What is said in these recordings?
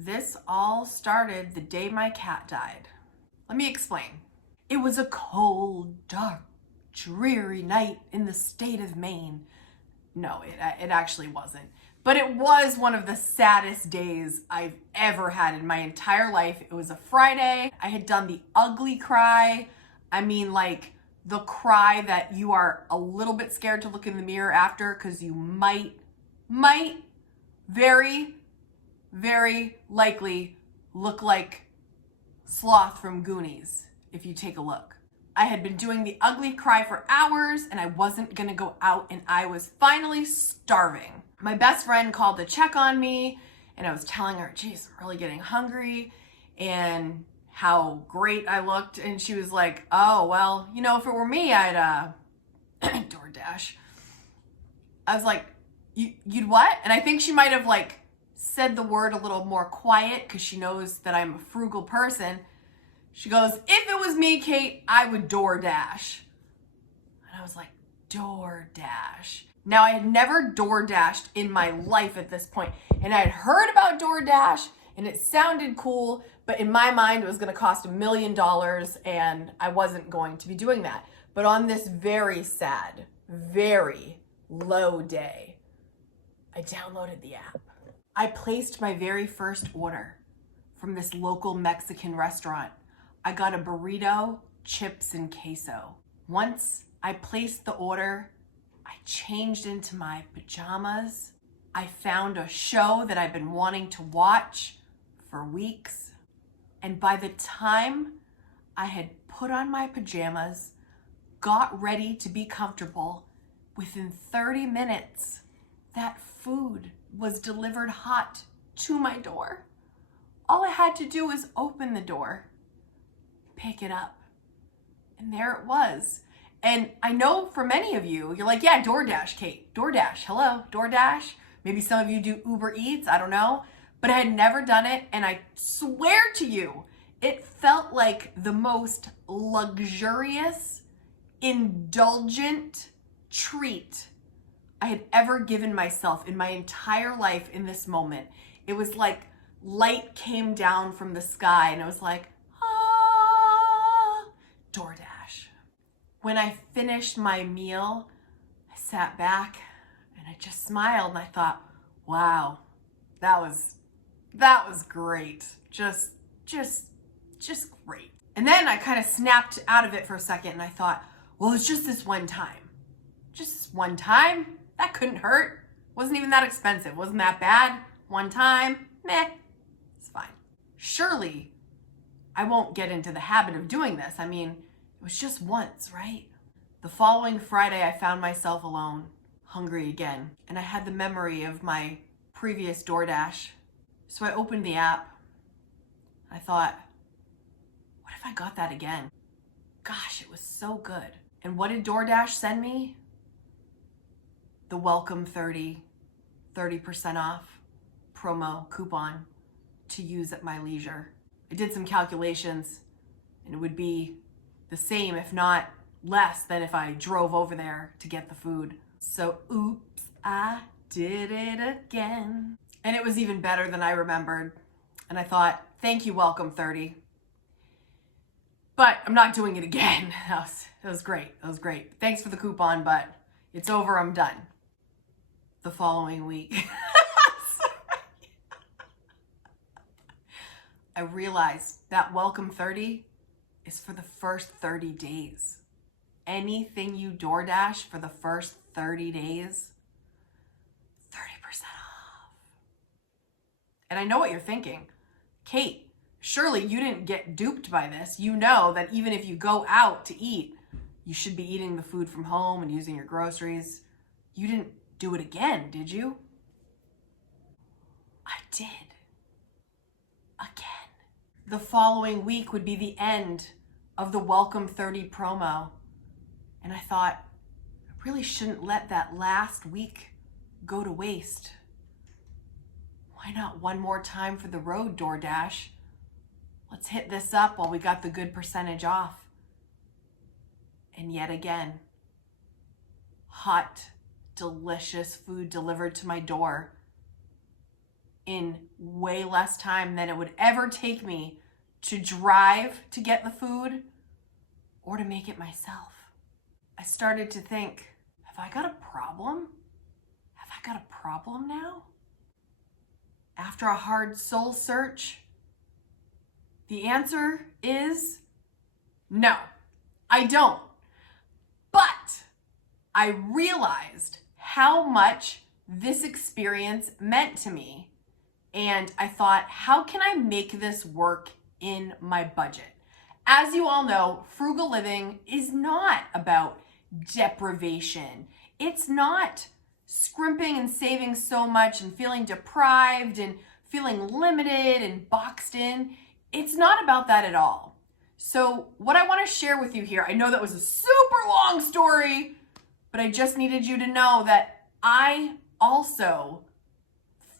This all started the day my cat died. Let me explain. It was a cold, dark, dreary night in the state of Maine. No, it actually wasn't. But it was one of the saddest days I've ever had in my entire life. It was a Friday. I had done the ugly cry. I mean, like the cry that you are a little bit scared to look in the mirror after because you might very, very likely look like Sloth from Goonies if you take a look. I had been doing the ugly cry for hours and I wasn't gonna go out and I was finally starving. My best friend called to check on me and I was telling her, geez, I'm really getting hungry and how great I looked. And she was like, oh, well, you know, if it were me, I'd DoorDash. I was like, you'd what? And I think she might have like said the word a little more quiet because she knows that I'm a frugal person. She goes, if it was me, Kate, I would DoorDash. And I was like, DoorDash. Now, I had never DoorDashed in my life at this point, and I had heard about DoorDash, and it sounded cool, but in my mind, it was going to cost $1 million, and I wasn't going to be doing that. But on this very sad, very low day, I downloaded the app. I placed my very first order from this local Mexican restaurant. I got a burrito, chips, and queso. Once I placed the order, I changed into my pajamas. I found a show that I've been wanting to watch for weeks. And by the time I had put on my pajamas, got ready to be comfortable, within 30 minutes, that food was delivered hot to my door. All I had to do was open the door, pick it up, and there it was. And I know for many of you, you're like, yeah, DoorDash, Kate. DoorDash, hello, DoorDash. Maybe some of you do Uber Eats, I don't know. But I had never done it, and I swear to you, it felt like the most luxurious, indulgent treat I had ever given myself in my entire life in this moment. It was like light came down from the sky, and it was like, DoorDash. When I finished my meal, I sat back and I just smiled and I thought, wow, that was great. Just great. And then I kind of snapped out of it for a second and I thought, well, it's just this one time. Just this one time? That couldn't hurt. Wasn't even that expensive. Wasn't that bad. One time, meh, it's fine. Surely I won't get into the habit of doing this. I mean, it was just once, right? The following Friday, I found myself alone, hungry again, and I had the memory of my previous DoorDash. So I opened the app. I thought, what if I got that again? Gosh, it was so good. And what did DoorDash send me? The welcome 30% off promo coupon to use at my leisure. I did some calculations and it would be the same, if not less, than if I drove over there to get the food. So oops, I did it again. And it was even better than I remembered. And I thought, thank you, welcome 30. But I'm not doing it again. That was great. That was great. Thanks for the coupon, but it's over, I'm done. The following week. I realized that welcome 30 is for the first 30 days. Anything you DoorDash for the first 30 days, 30% off. And I know what you're thinking. Kate, surely you didn't get duped by this. You know that even if you go out to eat, you should be eating the food from home and using your groceries. You didn't do it again, did you? I did. Again. The following week would be the end of the Welcome 30 promo. And I thought, I really shouldn't let that last week go to waste. Why not one more time for the road, DoorDash? Let's hit this up while we got the good percentage off. And yet again, hot, delicious food delivered to my door in way less time than it would ever take me to drive to get the food or to make it myself. I started to think, have I got a problem? Have I got a problem now? After a hard soul search, the answer is no, I don't. But I realized how much this experience meant to me. And I thought, how can I make this work in my budget? As you all know, frugal living is not about deprivation. It's not scrimping and saving so much and feeling deprived and feeling limited and boxed in. It's not about that at all. So what I want to share with you here, I know that was a super long story, but I just needed you to know that I also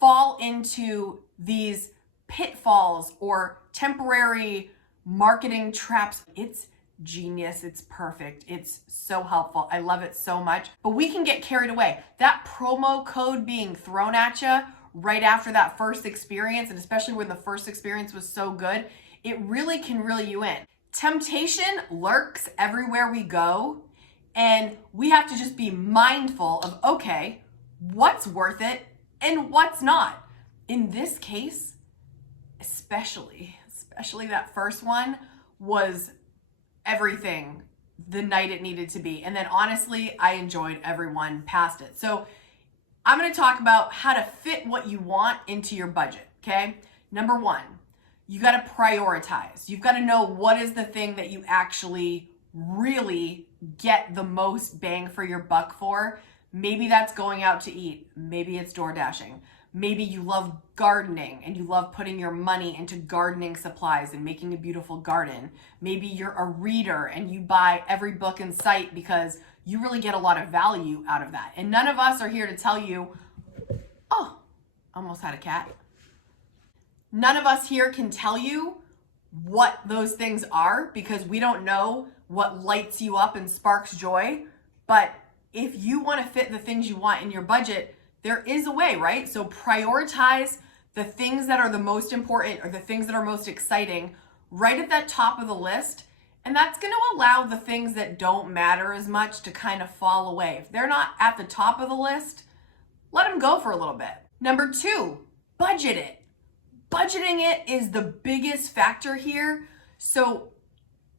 fall into these pitfalls or temporary marketing traps. It's genius. It's perfect. It's so helpful. I love it so much. But we can get carried away. That promo code being thrown at you right after that first experience, and especially when the first experience was so good, it really can reel you in. Temptation lurks everywhere we go, and we have to just be mindful of, okay, what's worth it and what's not. In this case, especially that first one was everything the night it needed to be. And then honestly, I enjoyed everyone past it. So I'm going to talk about how to fit what you want into your budget, okay? Number one, you got to prioritize. You've got to know what is the thing that you actually really get the most bang for your buck for. Maybe that's going out to eat. Maybe it's DoorDashing. Maybe you love gardening and you love putting your money into gardening supplies and making a beautiful garden. Maybe you're a reader and you buy every book in sight because you really get a lot of value out of that. And none of us are here to tell you, oh, almost had a cat. None of us here can tell you what those things are because we don't know what lights you up and sparks joy. But if you want to fit the things you want in your budget, there is a way, right? So prioritize the things that are the most important or the things that are most exciting right at that top of the list. And that's going to allow the things that don't matter as much to kind of fall away. If they're not at the top of the list, let them go for a little bit. Number two, budget it. Budgeting it is the biggest factor here. So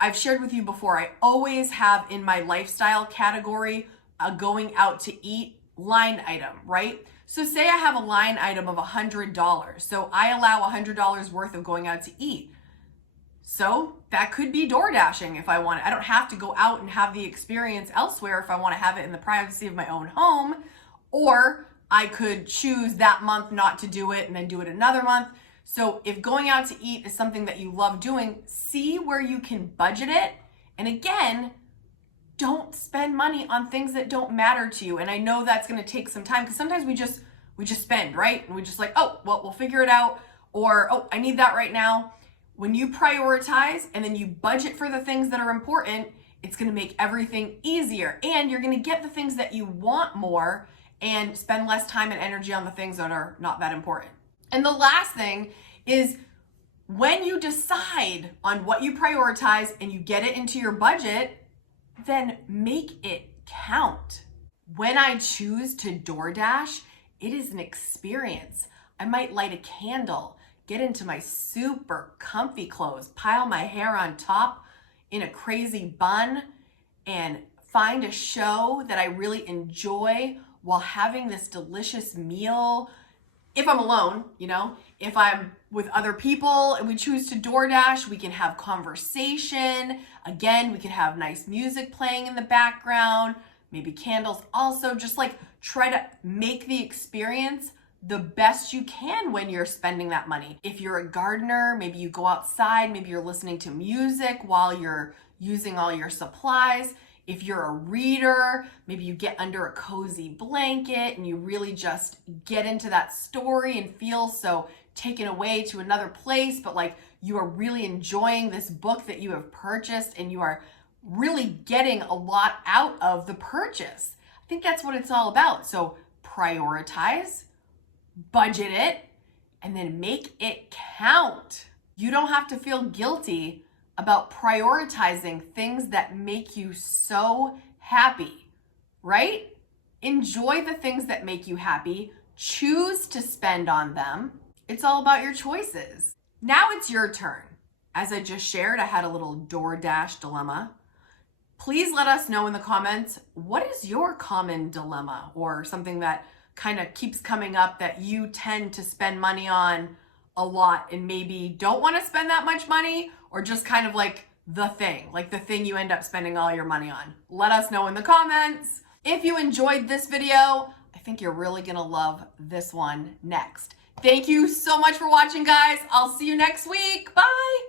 I've shared with you before, I always have in my lifestyle category a going out to eat line item, right? So say I have a line item of $100. So I allow $100 worth of going out to eat. So that could be DoorDashing if I want it. I don't have to go out and have the experience elsewhere if I want to have it in the privacy of my own home. Or I could choose that month not to do it and then do it another month. So if going out to eat is something that you love doing, see where you can budget it. And again, don't spend money on things that don't matter to you. And I know that's going to take some time because sometimes we just spend, right? And we just like, oh, well, we'll figure it out. Or, oh, I need that right now. When you prioritize and then you budget for the things that are important, it's going to make everything easier. And you're going to get the things that you want more and spend less time and energy on the things that are not that important. And the last thing is when you decide on what you prioritize and you get it into your budget, then make it count. When I choose to DoorDash, it is an experience. I might light a candle, get into my super comfy clothes, pile my hair on top in a crazy bun, and find a show that I really enjoy while having this delicious meal. If I'm alone, if I'm with other people and we choose to DoorDash, we can have conversation. Again, we can have nice music playing in the background, maybe candles also. Just like try to make the experience the best you can when you're spending that money. If you're a gardener, maybe you go outside, maybe you're listening to music while you're using all your supplies. If you're a reader, maybe you get under a cozy blanket and you really just get into that story and feel so taken away to another place, but like you are really enjoying this book that you have purchased and you are really getting a lot out of the purchase. I think that's what it's all about. So prioritize, budget it, and then make it count. You don't have to feel guilty about prioritizing things that make you so happy, right? Enjoy the things that make you happy. Choose to spend on them. It's all about your choices. Now it's your turn. As I just shared, I had a little DoorDash dilemma. Please let us know in the comments, what is your common dilemma or something that kind of keeps coming up that you tend to spend money on a lot and maybe don't want to spend that much money, or just kind of like the thing you end up spending all your money on. Let us know in the comments. If you enjoyed this video, I think you're really gonna love this one next. Thank you so much for watching, guys. I'll see you next week. Bye.